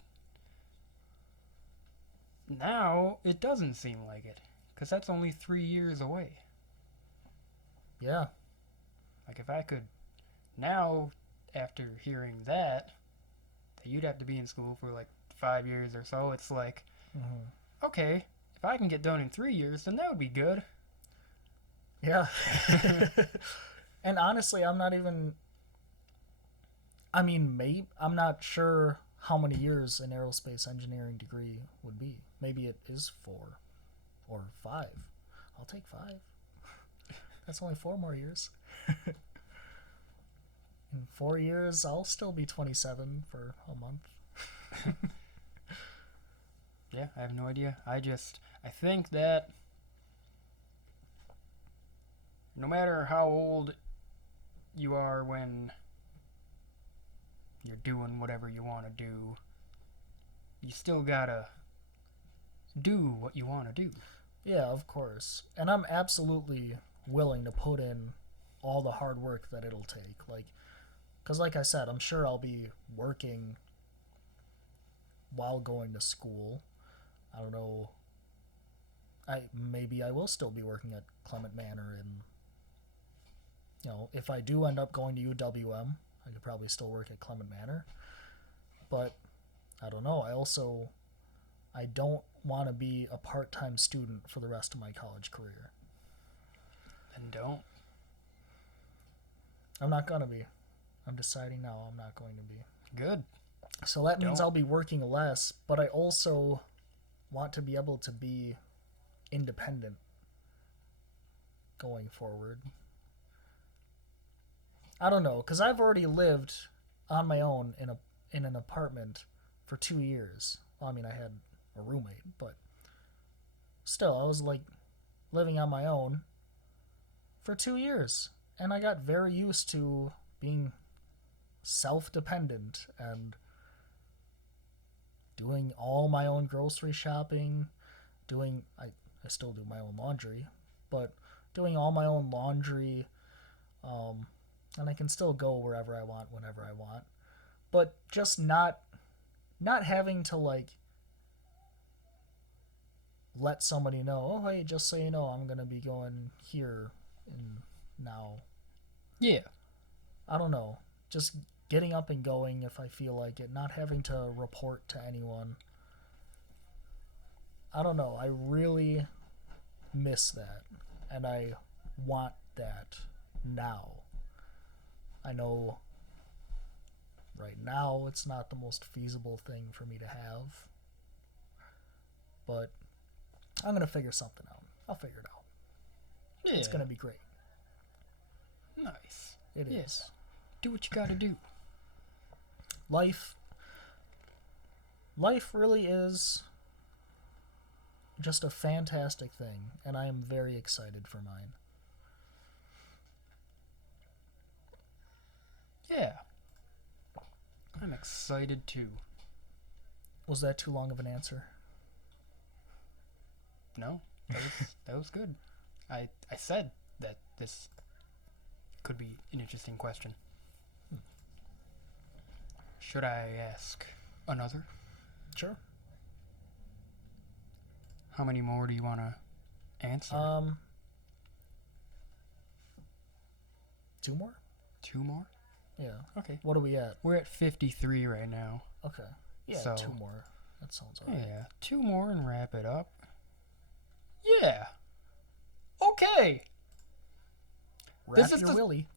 Now it doesn't seem like it, because that's only 3 years away. Yeah. Like, if I could now, after hearing that you'd have to be in school for like 5 years or so, it's like, okay, if I can get done in 3 years, then that would be good. Yeah. And honestly, I'm not even. I mean, maybe I'm not sure how many years an aerospace engineering degree would be. Maybe it is 4 or 5. I'll take 5. That's only 4 more years. In 4 years, I'll still be 27 for a month. Yeah, I have no idea. I think that no matter how old you are when you're doing whatever you want to do, you still gotta do what you want to do. Yeah, of course. And I'm absolutely willing to put in all the hard work that it'll take. Because like I said, I'm sure I'll be working while going to school. I don't know. Maybe I will still be working at Clement Manor, and if I do end up going to UWM, I could probably still work at Clement Manor. But I don't know. I don't want to be a part-time student for the rest of my college career. Then don't. I'm not gonna be. I'm deciding now I'm not going to be. Good. So that means I'll be working less, but I also want to be able to be independent going forward. I don't know, because I've already lived on my own in an apartment for 2 years. Well, I mean, I had a roommate, but still, I was like living on my own for 2 years, and I got very used to being self-dependent and doing all my own grocery shopping, I still do my own laundry, but doing all my own laundry, and I can still go wherever I want, whenever I want, but just not having to let somebody know, oh hey, just so you know, I'm gonna be going here and now. Yeah. I don't know, just getting up and going if I feel like it, not having to report to anyone. I don't know, I really miss that, and I want that now. I know right now it's not the most feasible thing for me to have, but I'm going to figure something out. I'll figure it out. Yeah. It's going to be great. Nice. It is. Do what you gotta do. Life really is just a fantastic thing, and I am very excited for mine. Yeah. I'm excited too. Was that too long of an answer? No, that was good. I said that this could be an interesting question. Should I ask another? Sure. How many more do you want to answer? 2 more? 2 more? Yeah. Okay. What are we at? We're at 53 right now. Okay. Yeah, so, 2 more. That sounds alright. Yeah, 2 more and wrap it up. Yeah. Okay. Wrap this is your willy.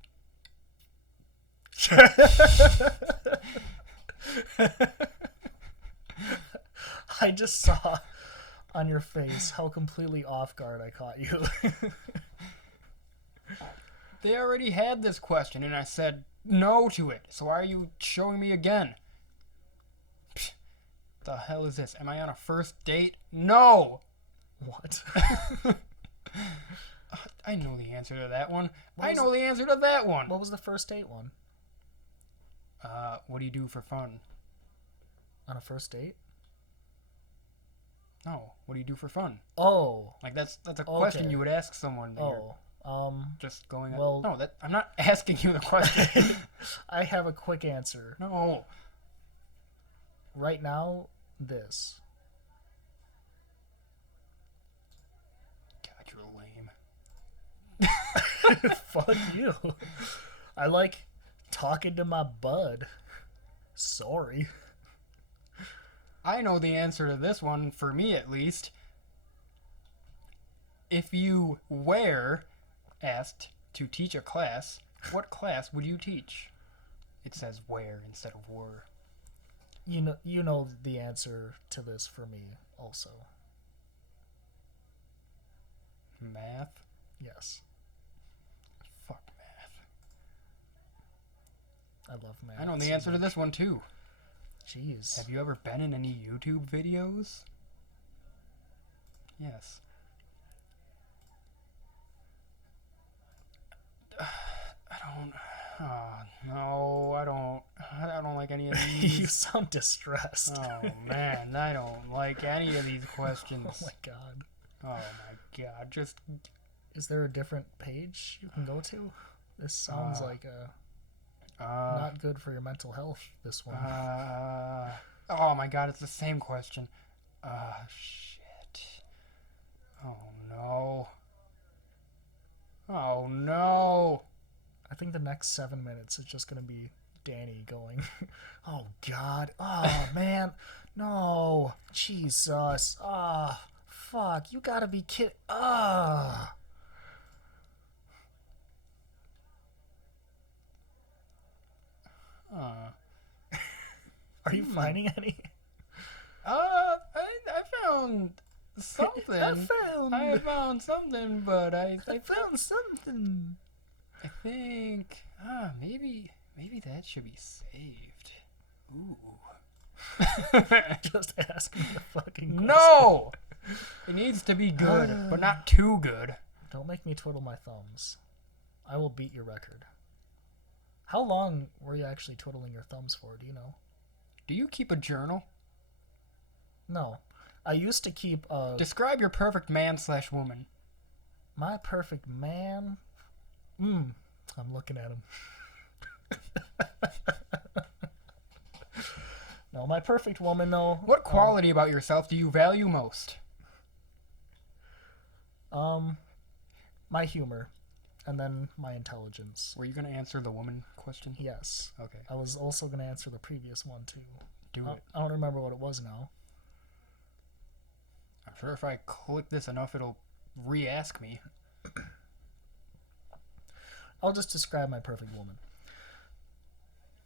I just saw on your face how completely off guard I caught you. They already had this question, and I said no to it. So why are you showing me again? Psh, the hell is this? Am I on a first date? No! What? I know the answer to that one. I know the answer to that one. What was the first date one? What do you do for fun? On a first date? No. What do you do for fun? Oh. Like that's a question you would ask someone. Just going. Well, no, I'm not asking you the question. I have a quick answer. No. Right now, this. God, you're lame. Fuck you. I like talking to my bud. Sorry. I know the answer to this one, for me at least. If you were asked to teach a class, what class would you teach? It says where instead of were. You know the answer to this for me also. Math? Yes. Fuck math. I love math. I know the answer to this one too. Jeez. Have you ever been in any YouTube videos? Yes. No, I don't like any of these. You sound distressed. Oh man, I don't like any of these questions. Oh my god. Oh my god, just... Is there a different page you can go to? This sounds like not good for your mental health, this one. Oh my god, it's the same question. Shit. Oh no. Oh no. I think the next 7 minutes is just going to be Danny going, oh god, oh man, no, Jesus, fuck, you gotta be kidding, Are you finding any? I found something. I found something, but I found something. I think, maybe that should be saved. Ooh. Just ask me the fucking question. No! It needs to be good, but not too good. Don't make me twiddle my thumbs. I will beat your record. How long were you actually twiddling your thumbs for, do you know? Do you keep a journal? No. I used to keep a... Describe your perfect man/woman. My perfect man? I'm looking at him. No, my perfect woman, though. What quality about yourself do you value most? My humor. And then my intelligence. Were you going to answer the woman question? Yes. Okay. I was also going to answer the previous one, too. Do it. I don't remember what it was now. I'm sure if I click this enough, it'll re-ask me. I'll just describe my perfect woman.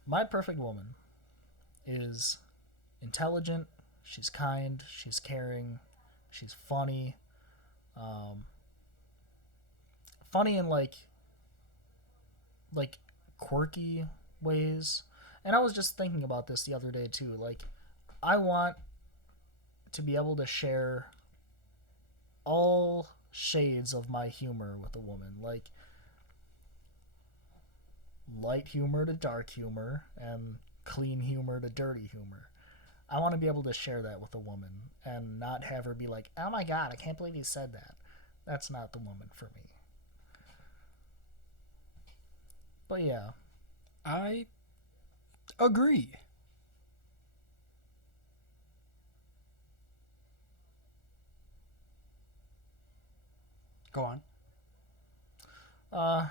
My perfect woman is intelligent, she's kind, she's caring, she's funny. Funny in like quirky ways. And I was just thinking about this the other day too. Like, I want to be able to share all shades of my humor with a woman. Like, light humor to dark humor and clean humor to dirty humor. I want to be able to share that with a woman and not have her be like, oh my god, I can't believe you said that. That's not the woman for me. But yeah. I agree. Go on. I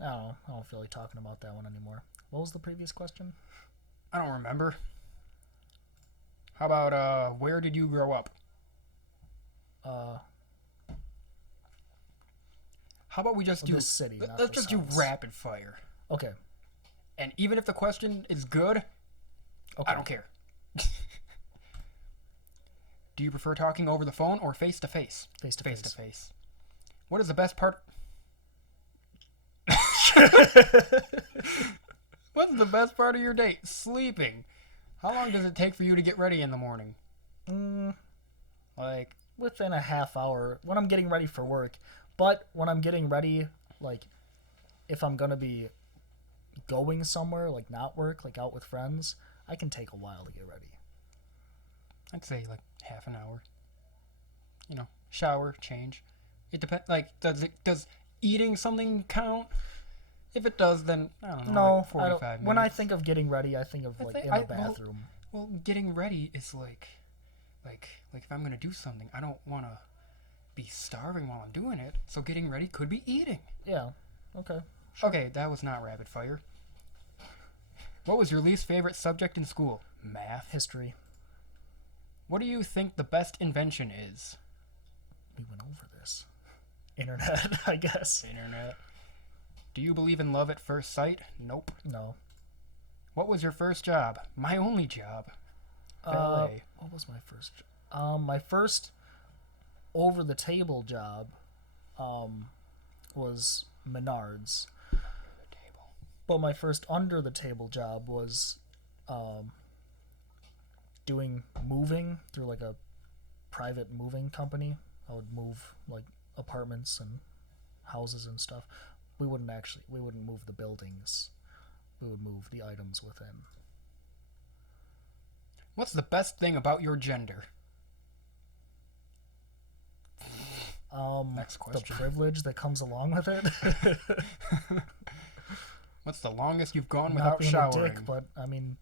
don't know. I don't feel like talking about that one anymore. What was the previous question? I don't remember. How about, where did you grow up? How about we just do... This city, not let's this just do house. rapid fire. Okay. And even if the question is good, Okay. I don't care. Do you prefer talking over the phone or face-to-face? Face-to-face. Face-to-face. What is the best part... What's the best part of your date? Sleeping. How long does it take for you to get ready in the morning? Like... Within a half hour when I'm getting ready for work. But when I'm getting ready, like, if I'm going to be going somewhere, like not work, like out with friends, I can take a while to get ready. I'd say like half an hour. You know, shower, change. It depends. Like, does eating something count? If it does, then I don't know. No, like 45 minutes. When I think of getting ready, I think of like in the bathroom. Well, getting ready is like if I'm gonna do something, I don't want to be starving while I'm doing it, so getting ready could be eating. Yeah. Okay. Okay, that was not rapid fire. What was your least favorite subject in school? Math. History. What do you think the best invention is? We went over this. Internet, I guess. Internet. Do you believe in love at first sight? Nope. No. What was your first job? My only job. Valet. What was my first? My first over the table job, was Menards. The table. But my first under the table job was, doing moving through like a private moving company. I would move like apartments and houses and stuff. We wouldn't move the buildings. We would move the items within. What's the best thing about your gender? Next question. The privilege that comes along with it. What's the longest you've gone Not without being showering? a dick, but I mean,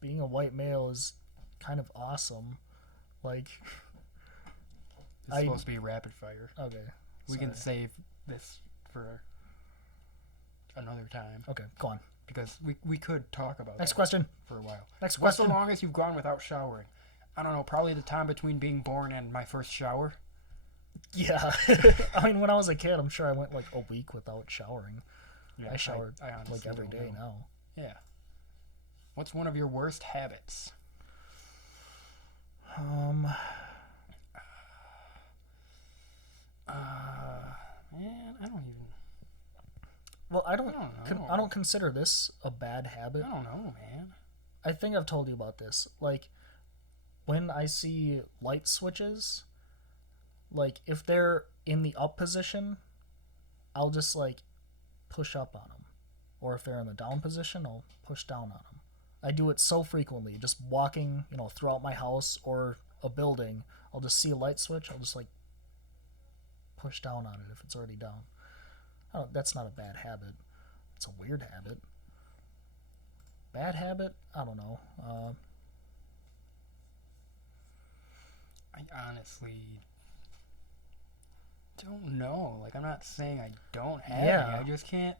being a white male is kind of awesome. Like, It's supposed to be rapid fire. Okay. We can sorry. save this for another time Okay, go on. because we could talk about Next that question. for a while. Next What's question. the longest you've gone without showering? I don't know, probably the time between being born and my first shower. Yeah. I mean, when I was a kid, I'm sure I went like a week without showering. Yeah, I showered I honestly like every don't day know. now. Yeah. What's one of your worst habits? Man, I don't even. Well, I I don't know. I don't consider this a bad habit. I don't know, man. I think I've told you about this. Like, when I see light switches, like if they're in the up position, I'll just like push up on them, or if they're in the down position, I'll push down on them. I do it so frequently, just walking, throughout my house or a building. I'll just see a light switch. I'll just like push down on it if it's already down. That's not a bad habit. It's a weird habit. Bad habit? I don't know. I honestly don't know. Like, I'm not saying I don't have Yeah. any. I just can't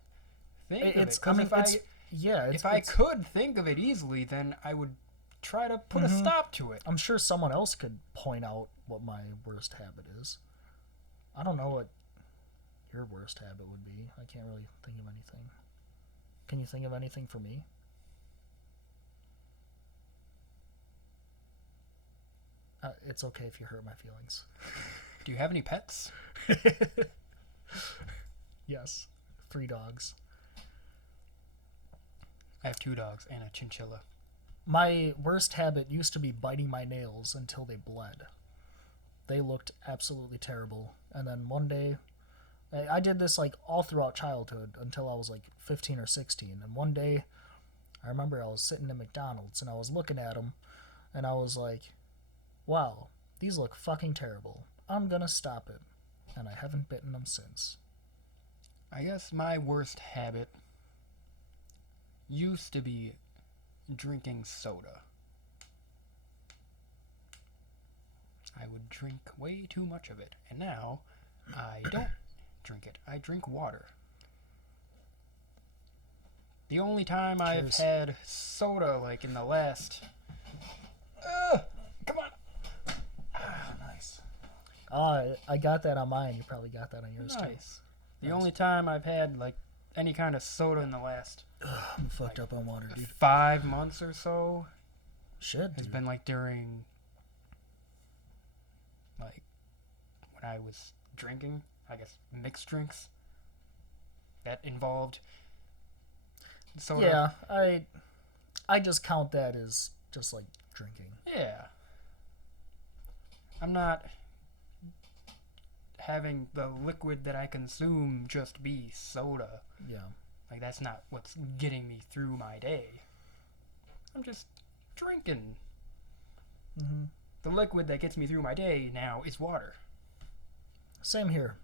think of It's. it. 'Cause if I It's, could think of it easily, then I would try to put a stop to it. I'm sure someone else could point out what my worst habit is. I don't know what your worst habit would be. I can't really think of anything. Can you think of anything for me? It's okay if you hurt my feelings. Do you have any pets? Yes. 3 dogs. I have 2 dogs and a chinchilla. My worst habit used to be biting my nails until they bled. They looked absolutely terrible. And then one day, I did this like all throughout childhood until I was like 15 or 16. And one day, I remember I was sitting at McDonald's and I was looking at them and I was like, wow, these look fucking terrible. I'm gonna stop it. And I haven't bitten them since. I guess my worst habit used to be drinking soda. I would drink way too much of it, and now I don't drink it. I drink water. The only time I've Cheers. had soda, like in the last. Come on! Nice. I got that on mine. You probably got that on yours Nice. The Nice. only time I've had, like, any kind of soda in the last too. I'm fucked up on water, dude. 5 months or so Shit, has dude. been, like, during, like, when I was drinking, I guess, mixed drinks that involved soda. Yeah, I just count that as just like drinking. Yeah. I'm not having the liquid that I consume just be soda. Yeah. Like, that's not what's getting me through my day. I'm just drinking. Mhm. The liquid that gets me through my day now is water. Same here.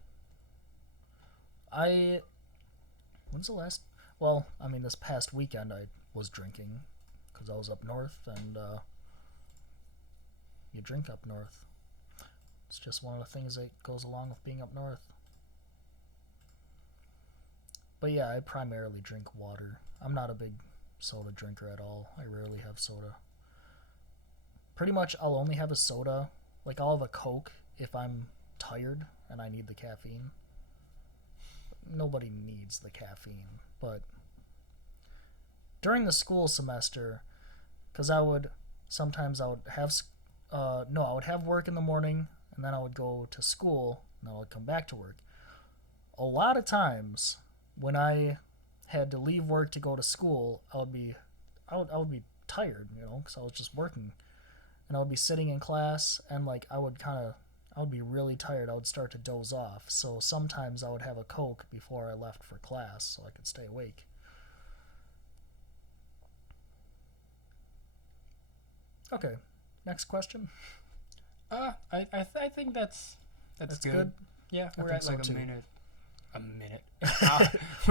When's the last? Well, I mean, this past weekend I was drinking because I was up north, and you drink up north. It's just one of the things that goes along with being up north. But yeah, I primarily drink water. I'm not a big soda drinker at all. I rarely have soda. Pretty much I'll only have a soda. Like I'll have a Coke if I'm tired and I need the caffeine. Nobody needs the caffeine. But during the school semester, because I would have work in the morning and then I would go to school and then I would come back to work. A lot of times when I had to leave work to go to school, I would be tired, because I was just working, and I would be sitting in class, and like I would be really tired. I would start to doze off. So sometimes I would have a Coke before I left for class, so I could stay awake. Okay, next question. I think that's good. Yeah, we're at like a minute. A minute.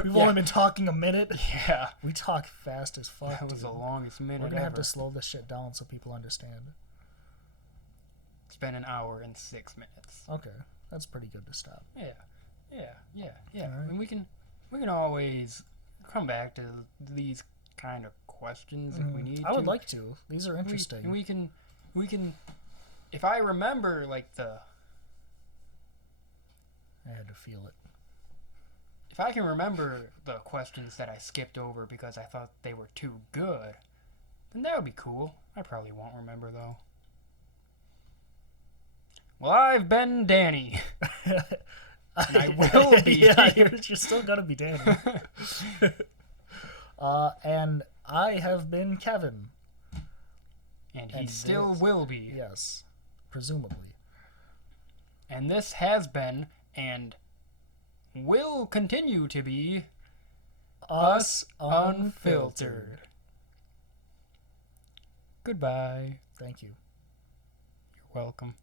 We've only been talking a minute. Yeah. We talk fast as fuck. That was the longest minute. We're gonna have to slow this shit down so people understand. It's been an hour and 6 minutes. Okay, that's pretty good to stop. Yeah. All right. And we can always come back to these kind of questions if we need to. I would like to. These are interesting. We can if I remember like I had to feel it. If I can remember the questions that I skipped over because I thought they were too good, then that would be cool. I probably won't remember, though. Well, I've been Danny. And I will be. Yeah, you're still going to be Danny. And I have been Kevin. And he still will be. Yes, presumably. And this has been, and will continue to be, Us Unfiltered. Goodbye. Thank you. You're welcome.